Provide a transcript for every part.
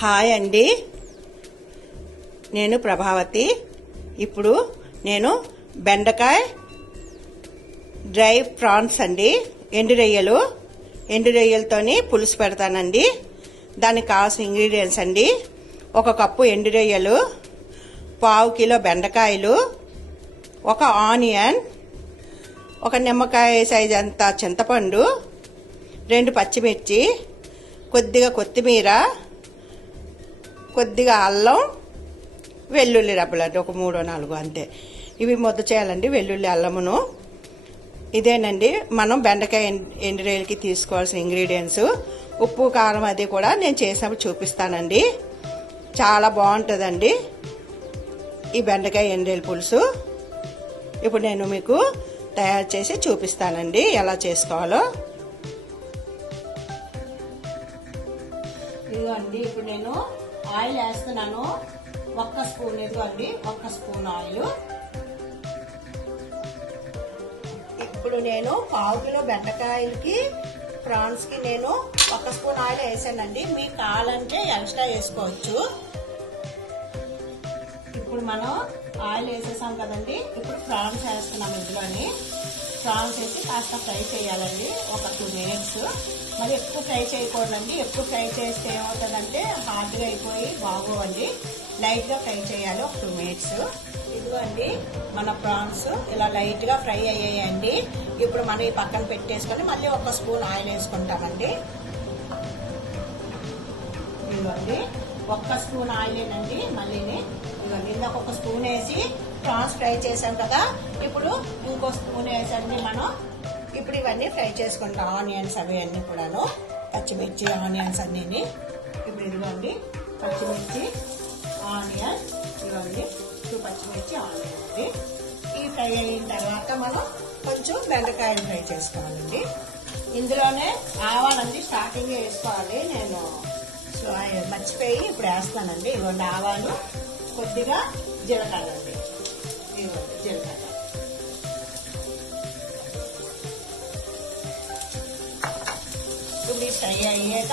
Hi అండి. నేను ప్రభావతి. ఇప్పుడు నేను బెండకాయ డ్రై ప్రాన్స్ అండి. ఎండు రొయ్యలు. ఎండు రొయ్యలతోని పులుసు పెడతానండి. దానికి కావాల్సిన ఇంగ్రీడియంట్స్ అండి. ఒక కప్పు ఎండు రొయ్యలు పావు కిలో బెండకాయలు ఒక ఆనియన్ ఒక నిమ్మకాయ సైజ్ అంత చింతపండు రెండు పచ్చిమిర్చి కొద్దిగా కొత్తిమీర కొద్దిగా అల్లం వెల్లుల్లి రబ్బలు అంటే ఒక మూడో నాలుగు అంతే. ఇవి ముద్ద చేయాలండి వెల్లుల్లి అల్లమును. ఇదేనండి మనం బెండకాయ ఎండిరేలకి తీసుకోవాల్సిన ఇంగ్రీడియంట్స్. ఉప్పు కారం అది కూడా నేను చేసినప్పుడు చూపిస్తానండి. చాలా బాగుంటుందండి ఈ బెండకాయ ఎండిరేలు పులుసు. ఇప్పుడు నేను మీకు తయారు చేసి చూపిస్తానండి ఎలా చేసుకోవాలో. ఇదిగోండి ఇప్పుడు నేను ఆయిల్ వేస్తున్నాను. ఒక్క స్పూన్ ఇవ్వండి ఒక్క స్పూన్ ఆయిల్. ఇప్పుడు నేను పావు కిలో బెండకాయలకి ప్రాన్స్కి నేను ఒక స్పూన్ ఆయిల్ వేసానండి. మీకు కావాలంటే ఎక్స్ట్రా వేసుకోవచ్చు. ఇప్పుడు మనం ఆయిల్ వేసేసాం కదండి. ఇప్పుడు ప్రాన్స్ వేస్తున్నాం ఇందులోని. ప్రాన్స్ వేసి కాస్త ఫ్రై చేయాలండి. ఒక టూ మినిట్స్. మరి ఎక్కువ ఫ్రై చేయకూడదండి. ఎక్కువ ఫ్రై చేస్తే ఏమవుతుందంటే హార్డ్గా అయిపోయి బాగోవండి. లైట్గా ఫ్రై చేయాలి ఒక టూ మినిట్స్. ఇదిగోండి మన ప్రాన్స్ ఇలా లైట్గా ఫ్రై అయ్యాయండి. ఇప్పుడు మనం ఈ పక్కన పెట్టేసుకొని మళ్ళీ ఒక స్పూన్ ఆయిల్ వేసుకుంటామండి. ఇదిగోండి ఒక్క స్పూన్ ఆయిల్ అండి మళ్ళీని ఇదిగోండి ఇందాక ఒక స్పూన్ వేసి ప్రాన్స్ ఫ్రై చేసాం కదా. ఇప్పుడు ఇంకో స్పూన్ వేసండి మనం. ఇప్పుడు ఇవన్నీ ఫ్రై చేసుకుంటాం. ఆనియన్స్ అవి అన్నీ కూడాను. పచ్చిమిర్చి ఆనియన్స్ అన్నీని. ఇప్పుడు ఇదిగోండి పచ్చిమిర్చి ఆనియన్ ఇవన్నీ టూ పచ్చిమిర్చి ఆనియన్ అండి. ఈ ఫ్రై అయిన తర్వాత మనం కొంచెం బెండకాయలు ఫ్రై చేసుకోవాలండి. ఇందులోనే ఆవాలండి స్టార్టింగ్ వేసుకోవాలి. నేను మర్చిపోయి ఇప్పుడు వేస్తానండి. ఇవ్వండి ఆవాలు కొద్దిగా జీలకర్ర అండి. ఫ్రై అయ్యాక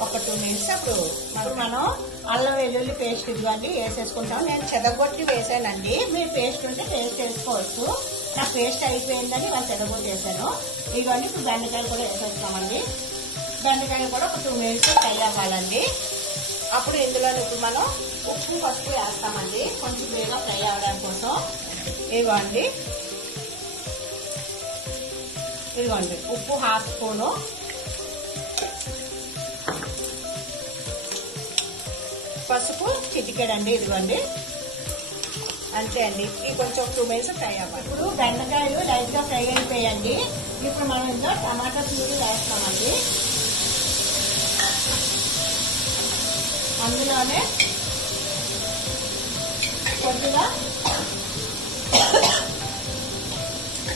ఒక టూ మినిట్స్ అప్పుడు మరి మనం అల్లం వెల్లుల్లి పేస్ట్ ఇవ్వండి వేసేసుకుంటాం. నేను చెదగొట్టి వేసానండి. మీరు పేస్ట్ ఉంటే పేస్ట్ వేసుకోవచ్చు నా పేస్ట్ అయిపోయిందని వాళ్ళు చెదగొట్టి వేసాను. ఇవన్నీ ఇప్పుడు బెండకాయలు కూడా వేసేస్తామండి. బెండకాయలు కూడా ఒక టూ మినిట్స్ ఫ్రై అవ్వాలండి. అప్పుడు ఇందులో ఇప్పుడు మనం ఉప్పు పసుపు వేస్తామండి. కొంచెం వేగా ఫ్రై అవ్వడానికి కోసం. ఇవ్వండి ఇదిగోండి ఉప్పు హాఫ్ స్పూను పసుపు చిటికెడండి ఇదిగోండి. అంతే అండి. ఇవి కొంచెం టూ మినిట్స్ ఫ్రై అవ్వాలి. ఇప్పుడు బెండకాయలు లైట్గా ఫ్రై అయిపోయండి ఇప్పుడు మనం ఇందులో టమాటా ప్యూరీ వేస్తామండి అందులోనే కొద్దిగా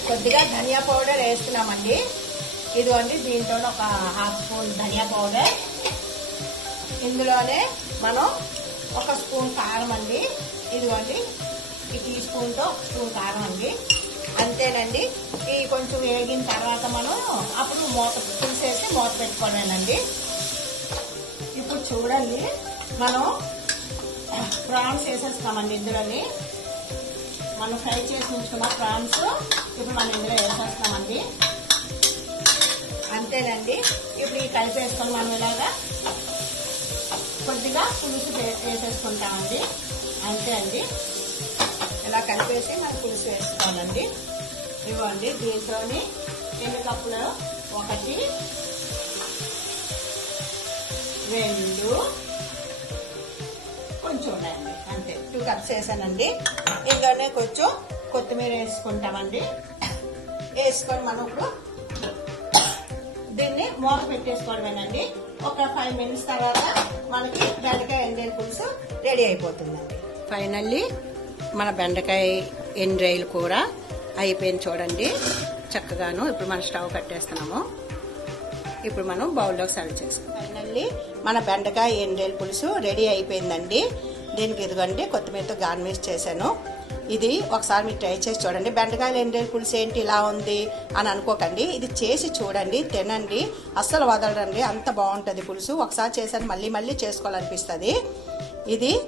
కొద్దిగా ధనియా పౌడర్ వేస్తున్నామండి. ఇదిగోండి దీంతో ఒక హాఫ్ స్పూన్ ధనియా పౌడర్. ఇందులోనే మనం ఒక స్పూన్ కారం అండి. ఇదిగోండి. ఈ టీ స్పూన్తో ఒక స్పూన్ కారం అండి. అంతేనండి. ఈ కొంచెం వేగిన తర్వాత మనం అప్పుడు మూత పులిసేసి మూత పెట్టుకోవాలండి. ఇప్పుడు చూడండి. మనం ప్రాన్స్ వేసేస్తామండి ఇందులోని. మనం ఫ్రై చేసి ఉంచుకున్న ప్రాన్స్ ఇప్పుడు మనం ఇందులో వేసేస్తామండి అంతేనండి. ఇప్పుడు ఈ కలిపేసుకొని మనం ఇలాగా కొద్దిగా పులుసు వేసేసుకుంటామండి. అంతే అండి. ఇలా కలిపేసి మనం పులుసు వేసుకోవాలండి. ఇవ్వండి దీంట్లోని రెండు కప్పులు ఒకటి రెండు కొంచెం ఉన్నాయండి. అంతే. టూ కప్స్ వేసానండి. ఇందులోనే కొంచెం కొత్తిమీర వేసుకుంటామండి. వేసుకొని మనం ఇప్పుడు మూత పెట్టేసుకోవడమేనండి. ఒక ఫైవ్ మినిట్స్ తర్వాత మనకి బెండకాయ ఎండేల పులుసు రెడీ అయిపోతుందండి. ఫైనల్లీ మన బెండకాయ ఎండ్రాయిలు కూర అయిపోయింది చూడండి. చక్కగాను ఇప్పుడు మనం స్టవ్ కట్టేస్తున్నాము. ఇప్పుడు మనం బౌల్లోకి సర్వ్ చేసుకుందాం. ఫైనల్లీ మన బెండకాయ ఎండేల పులుసు రెడీ అయిపోయిందండి. దీనికి ఇదిగోండి కొత్తిమీరతో గార్నిష్ చేశాను. ఇది ఒకసారి మీరు ట్రై చేసి చూడండి. బెండకాయలు ఎండేరు పులుసు ఏంటి? ఇలా ఉంది అని అనుకోకండి. ఇది చేసి చూడండి తినండి. అస్సలు వదలరండి. అంత బాగుంటుంది పులుసు. ఒకసారి చేశాను మళ్ళీ మళ్ళీ చేసుకోవాలనిపిస్తుంది. ఇది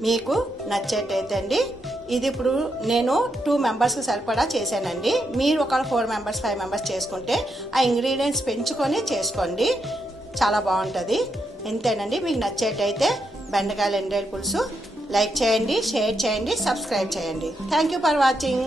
మీకు నచ్చేటైతే అండి. ఇది ఇప్పుడు నేను టూ మెంబర్స్కి సరిపడా చేశానండి. మీరు ఒక ఫోర్ మెంబర్స్ ఫైవ్ మెంబర్స్ చేసుకుంటే ఆ ఇంగ్రీడియంట్స్ పెంచుకొని చేసుకోండి. చాలా బాగుంటుంది. ఎంతేనండి మీకు నచ్చేటైతే బెండకాయలు ఎండేరు పులుసు. లైక్ చేయండి షేర్ చేయండి సబ్స్క్రైబ్ చేయండి. Thank you for watching